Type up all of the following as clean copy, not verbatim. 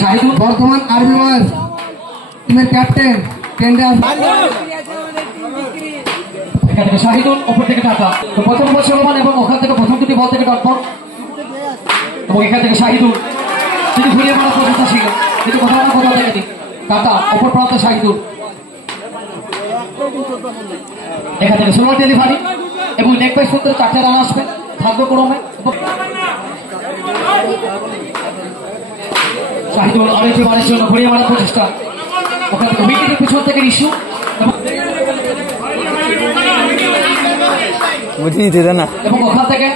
শাহিদুল বর্তমান army boys টিমের captain Shahidul ওপর থেকে টাকা তো প্রথম বল চলমান এবং ওখান থেকে প্রথম দুটি বল থেকে ডটবল এবং এখান থেকে শাহিদুল তিনি ঘুরিয়ে মারার প্রচেষ্টা ছিল কিন্তু কোথাও না কোথাও থেকে টাকা ওপর প্রান্তে শাহিদুল এখান থেকে সোলার ডেলিভারি এবং নেক বাই সূত্রে 4টে রান আসবে ভাগ্যক্রমে শাহিদুল আরেকটি বারের জন্য ঘুরিয়ে মারার প্রচেষ্টা ওখান থেকে উইকেটের পিছন থেকে ইস্যু এবং ওখান থেকে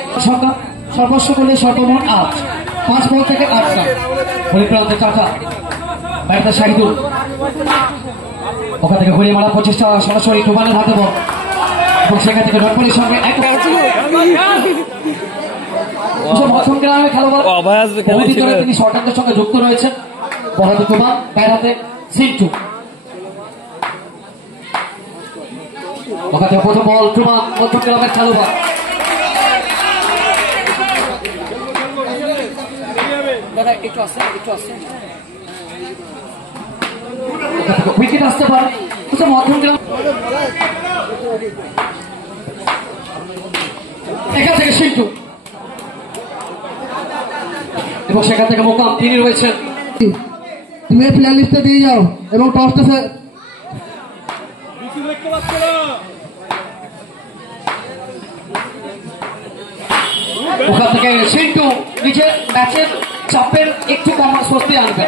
সর্বস্ব করলে সর্বমোট 8 5 বল থেকে 8 রান হরিপ্রান্তে টাকা ব্যাটার শাহিদুল ওখান থেকে ঘুরিয়ে মারার প্রচেষ্টা সরাসরি টুবানের হাতে বল এবং সেখান থেকে ডটবলের সঙ্গে মধ্যম গ্রামে খেলোয়াড় তিনি শর্টারদের সঙ্গে যুক্ত রয়েছেন বল হাতে টুবান ব্যাট হাতে সিন্টু ওখান থেকে প্রথম বল টুবান মধ্যম গ্রামের খেলোয়াড় উইকেট আসতে পারে মধ্যম গ্রাম এখান থেকে সিন্টু এবং সেখান থেকে মোকাম তিনি রয়েছেন টিমের প্লেয়ার লিস্টে দিয়ে যাও এবং টসটা ওখান থেকে সিন্টু নিজের ম্যাচের চাপের একটু কম স্বস্তি আনবে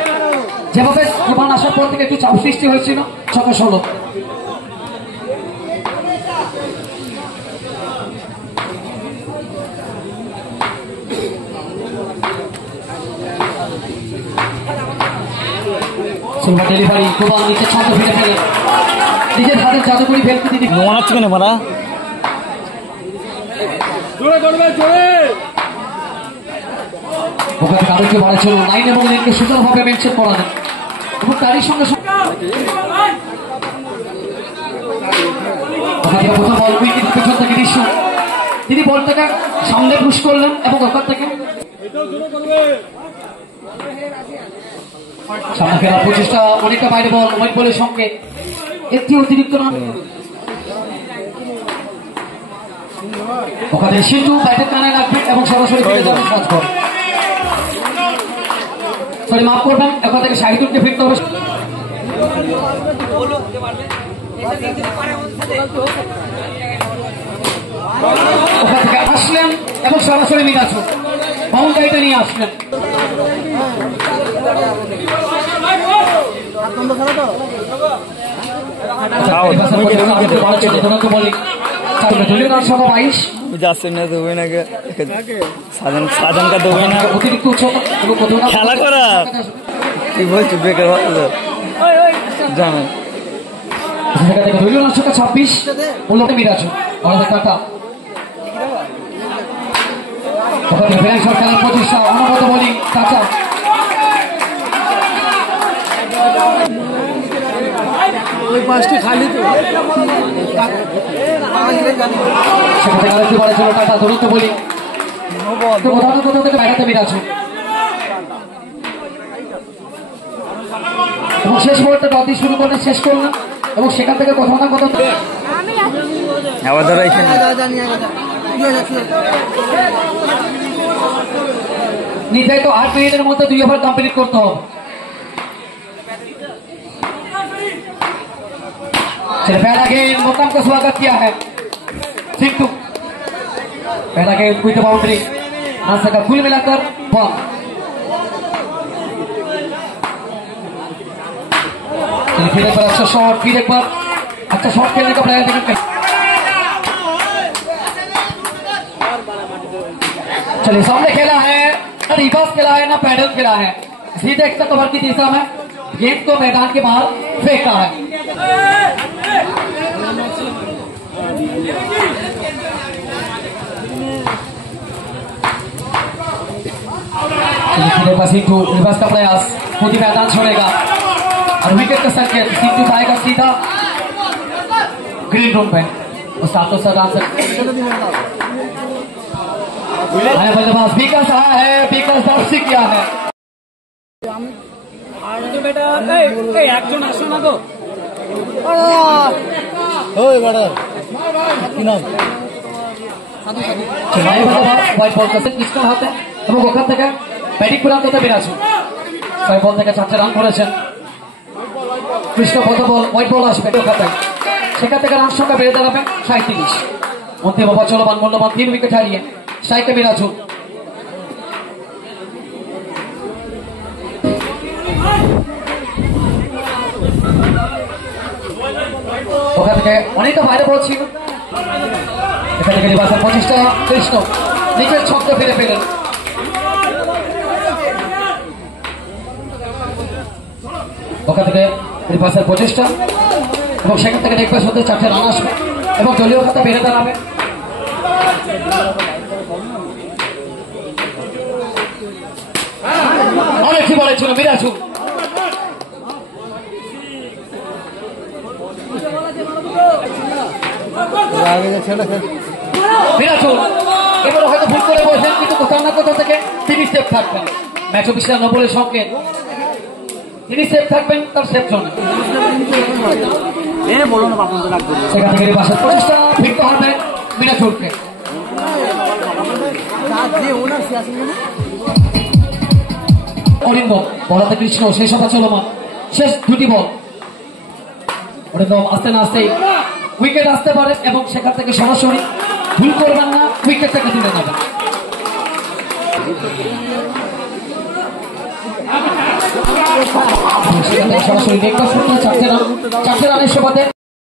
যেভাবে প্রমাণ আসার পর থেকে একটু চাপ সৃষ্টি হয়েছিল সঙ্গে ষোলো ডেলিভারি প্রমাণ নিচে ছাদ ফিরে ফেলে নিজের হাতে জাদুকরি ফেলতে দিদি মনাচ্ছে কেন মারা ওখানে কারোকে বাড়াচ্ছিল লাইন এবং লেনকে সুন্দরভাবে মেনশন করা যায় এবং তারই সঙ্গে প্রথম বল উইকেট পেছন থেকে দৃশ্য তিনি বলটাকে সামনে পুশ করলেন এবং ওখান থেকে সামনে ফেরার প্রচেষ্টা অনেকটা বাইরে বল ওয়াইড বলের সঙ্গে একটি অতিরিক্ত রান ওখানে সিন্ধু ব্যাটের কানায় রাখবে এবং সরাসরি ফিরে যাবে কাজঘর সরি মাফ করবেন এখন থেকে শাহিদুলকে ফিরতে হবে ওখান থেকে আসলেন এবং সরাসরি মিরাজ বাউন্ডারিটা নিয়ে আসলেন খেলা করা কি বলছি বেকার জানেন 26 বলতে মিরাজ টাকা খেলার প্রচেষ্টা অনবরত বোলিং টাকা ওই পাঁচটি খালি তো সেখানে আরেকটি বলে ছিল টাকা দূরত্ব বলি কোথাও কোথাও থেকে বাইরেতে মিরাজ এবং শেষ বলটা অতি শুরু করে শেষ করলাম এবং সেখান থেকে কোথাও না কোথাও নির্ধারিত 8 মিনিটের মধ্যে 2 ওভার কমপ্লিট করতে হবে पहला गेंद मोकाम का स्वागत किया है सिंटू पहला गेंद विद बाउंड्री ना सका कुल मिलाकर बॉल फिर एक बार अच्छा शॉट फिर एक बार अच्छा शॉट खेलने का प्रयास देखें चलिए सामने खेला है ना रिवर्स खेला है ना पैडल खेला है सीधे एक कवर की दिशा में गेंद को मैदान के बाहर फेंका है सिंधु रिवर्स का प्रयास खुद ही मैदान छोड़ेगा और विकेट का संकेत सिंधु पाएगा सीधा ग्रीन रूम पे और सातों सात आंसर आने वाले पास विकास आया है, विकास दर्शी किया है। बेटा একজন আসো না তো ওই বড় কি নাম হোয়াইট বল করছেন কৃষ্ণর হাতে এবং ওখান থেকে ব্যাটিং প্রান্ততে বিরাজু 6 বল থেকে 4 রান করেছেন কৃষ্ণ। কত বল হোয়াইট বল আসবে ওখানে, সেখান থেকে রান সংখ্যা বেড়ে দাঁড়াবে 37। অন্তিম ওভার চলমান, মূল্যবান 3 উইকেট হারিয়ে স্ট্রাইকে বিরাজু। ওখান থেকে অনেকটা বাইরে পড়ছিল, এখান থেকে নির্বাচন 25টা কৃষ্ণ নিজের ছক্ক ফিরে পেলেন। ওখান থেকে নির্বাচন 25টা এবং সেখান থেকে দেখবে সত্যি 4টে রান আসবে এবং দলীয় খাতা বেড়ে দাঁড়াবে। অনেকটি বলে ছিল বিরাজু, বিরাজু এবারে হয়তো ভুল করে বসেন, কিন্তু কোথাও না কোথাও থেকে তিনি সেফ থাকবেন। ম্যাচ অফিসার নবলের সংকেত, তিনি সেফ থাকবেন তার সেফ জোনে। সেখান থেকে নির্বাচন 25টা ভিক্ত হবে বিরাজুরকে। অরিন্দম বলাতে কৃষ্ণ, শেষ ওভার চলমান, শেষ 2টি বল। অরিন্দম আসতে না আসতেই উইকেট আসতে পারে এবং সেখান থেকে সরাসরি ভুল করবেন না, উইকেট থেকে তুলে নেবেন। সরাসরি দেখতে 4টে রানের সুবাদে